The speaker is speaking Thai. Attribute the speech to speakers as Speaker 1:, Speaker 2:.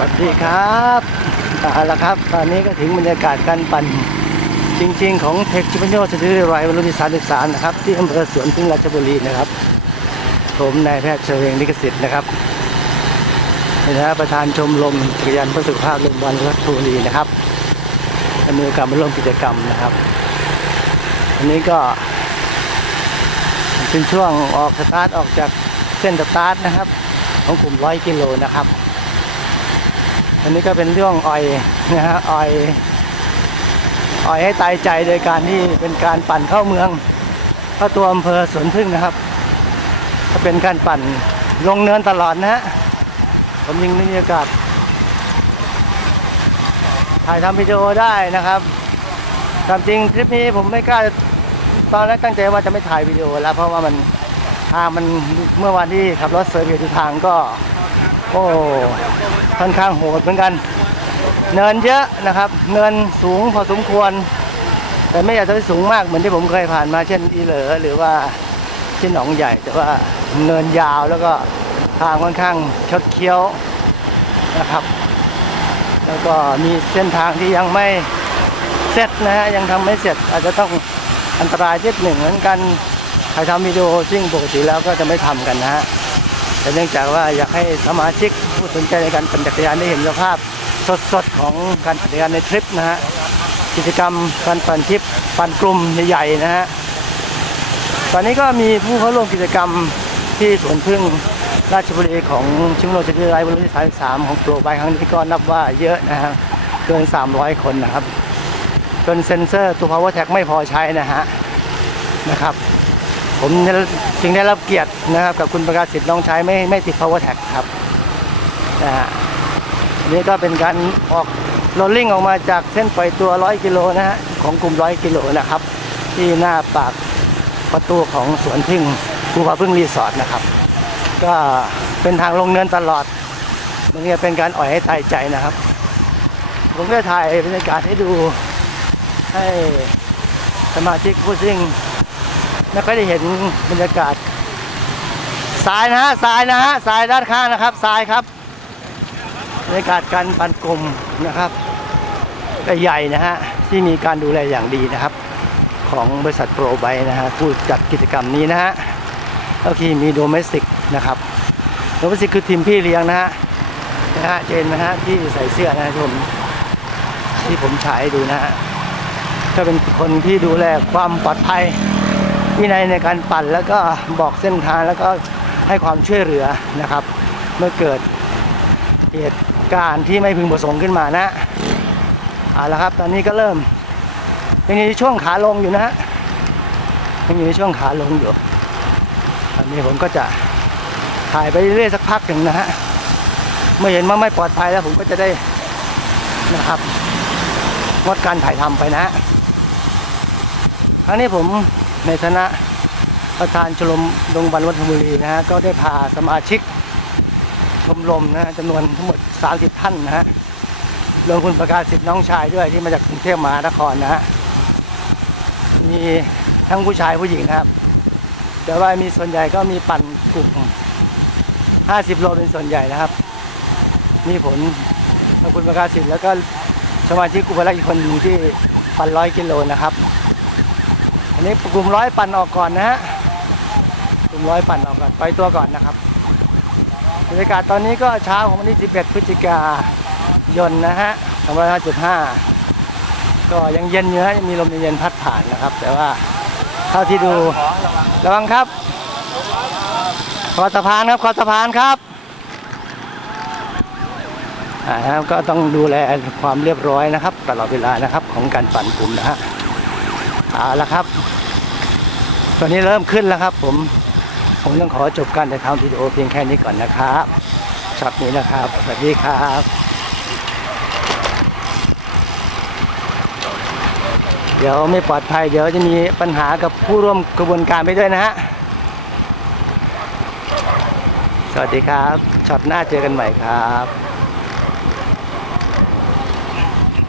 Speaker 1: วัสดีครับเอาละครับ ตอนนี้ก็ถึงบรรยากาศการปั่นจริง ๆ ของเทคชิปโยสถิติไรวรุณิสารศึกษานะครับ ที่อำเภอสวนพึ่งราชบุรีนะครับ ผมนายแพทย์เฉลิมลิขสิทธิ์นะครับในฐานะประธานชมรมจักรยานเพื่อสุขภาพโรงพยาบาลราชบุรีนะครับด้มีโอกาสมาร่วมกิจกรรมนะครับ อันนี้ก็ เป็นช่วงออกสตาร์ทออกจากเส้นสตาร์ทนะครับ ของกลุ่มร้อยกิโลนะครับ อันนี้ก็เป็นเรื่องอ่อยนะฮะอ่อยอ่อยให้ตายใจโดยการที่เป็นการปั่นเข้าเมืองเข้าตัวอำเภอสวนพึ่งนะครับก็เป็นการปั่นลงเนินตลอดนะฮะผมยิงบรรยากาศถ่ายทำวิดีโอได้นะครับตามจริงทริปนี้ผมไม่กล้าตอนแรกตั้งใจว่าจะไม่ถ่ายวิดีโอแล้วเพราะว่ามันทางมันเมื่อวันที่ขับรถเซอร์เวย์ทุกทางก็ โอ้ค่อนข้างโหดเหมือนกัน เนินเยอะนะครับ เนินสูงพอสมควร แต่ไม่อยากจะสูงมากเหมือนที่ผมเคยผ่านมาเช่นอีเหลอหรือว่าที่หนองใหญ่ แต่ว่าเนินยาวแล้วก็ทางค่อนข้างชดเคี้ยวนะครับ แล้วก็มีเส้นทางที่ยังไม่เสร็จนะฮะยังทำไม่เสร็จอาจจะต้องอันตรายนิดหนึ่งเหมือนกันใครทำวิดีโอซึ่งปกติแล้วก็จะไม่ทำกันนะฮะ แต่เนื่องจากว่าอยากให้สมาชิกผู้สนใจในการปั่นจักรยานได้เห็นสภาพสดๆของการปั่นจักรยานในทริปนะฮะกิจกรรมการปั่นทริปปั่นกลุ่มใหญ่ๆนะฮะตอนนี้ก็มีผู้เข้าร่วมกิจกรรมที่สวนพึ่งราชบุรีของชิมโนชนิไรวัที่33ของโปรไบครั้งนี้ก็นับว่าเยอะนะฮะเกิน 300 คนนะครับจนเซ็นเซอร์ตัว power tag ไม่พอใช้นะฮะนะครับ ผมจึงได้รับเกียรตินะครับ กับคุณประกาศสิทธิ์น้องชายไม่ไม่ติด power tag ครับนะฮะนนี้ก็เป็นการออกโรลลิ่งออกมาจากเส้นปล่อยตัว 100 กิโลนะฮะของกลุ่ม 100 กิโลนะครับ ที่หน้าปากประตูของสวนพึ่งภูผาพึ่งรีสอร์ทนะครับ ก็เป็นทางลงเนินตลอดมันเนี่ยเป็นการอ่อยให้ตายใจนะครับ ผมก็ถ่ายบรรยากาศให้ดูให้สมาชิกผู้ซิ่ง ไม่ค่อยได้เห็นบรรยากาศทรายนะฮะทรายนะฮะทรายด้านข้างนะครับทรายครับบรรยากาศการปันกลมนะครับใหญ่นะฮะที่มีการดูแลอย่างดีนะครับ ของบริษัทโปรไบนะฮะผู้จัดกิจกรรมนี้นะฮะก็คือมีโดเมสติกนะครับโดเมสติกคือทีมพี่เลี้ยงนะฮะนะฮะเจนนะฮะที่ใส่เสื้อนะครับผมที่ผมฉายดูนะฮะก็เป็นคนที่ดูแลความปลอดภัย วินัยในการปั่นแล้วก็บอกเส้นทางแล้วก็ให้ความช่วยเหลือนะครับ เมื่อเกิดเหตุการณ์ที่ไม่พึงประสงค์ขึ้นมานะเอาละครับ ตอนนี้ก็เริ่มเป็นอยู่ในช่วงขาลงอยู่นะฮะเป็นอยู่ในช่วงขาลงอยู่ตอนนี้ผมก็จะถ่ายไปเรื่อยๆสักพักหนึ่งนะฮะเมื่อเห็นว่าไม่ปลอดภัยแล้วผมก็จะได้นะครับงดการถ่ายทำไปนะฮะครั้งนี้ผม ในฐานะประธานชมรมดงบันวัฒนบุรีนะฮะก็ได้พาสมาชิกชมรมนะฮะจำนวนทั้งหมด 30 ท่านนะฮะรวมคุณประกาศสิทธิ์น้องชายด้วยที่มาจากกรุงเทพมหานครนะฮะมีทั้งผู้ชายผู้หญิงนะครับ แต่ว่ามีส่วนใหญ่ก็มีปั่นกลุ่ม 50 โลเป็นส่วนใหญ่นะครับ มีผลขอบคุณประกาศสิทธิ์แล้วก็สมาชิกกลุ่มละอีกคนหนึ่งที่ปั่นร้อยกิโลนะครับ อันนี้กลุ่มร้อยปั่นออกก่อนนะฮะกลุ่มร้อยปั่นออกก่อนไปตัวก่อนนะครับบรรยากาศตอนนี้ก็เช้าของวันที่ 11 พฤศจิกายนนะฮะ255ก็ยังเย็นอยู่ฮะยังมีลมเย็นๆพัดผ่านนะครับ แต่ว่าเท่าที่ดูระวังครับขอสะพานครับขอสะพานครับอ่านะครับก็ต้องดูแลความเรียบร้อยนะครับ ตลอดเวลานะครับของการปั่นกลุ่มนะฮะ เอาละครับ ตอนนี้เริ่มขึ้นแล้วครับ ผมผมต้องขอจบการถ่ายทำวิดีโอเพียงแค่นี้ก่อนนะครับช็อตนี้นะครับ สวัสดีครับเดี๋ยวไม่ปลอดภัยเดี๋ยวจะมีปัญหากับผู้ร่วมกระบวนการไปด้วยนะฮะ สวัสดีครับ ช็อตหน้าเจอกันใหม่ครับ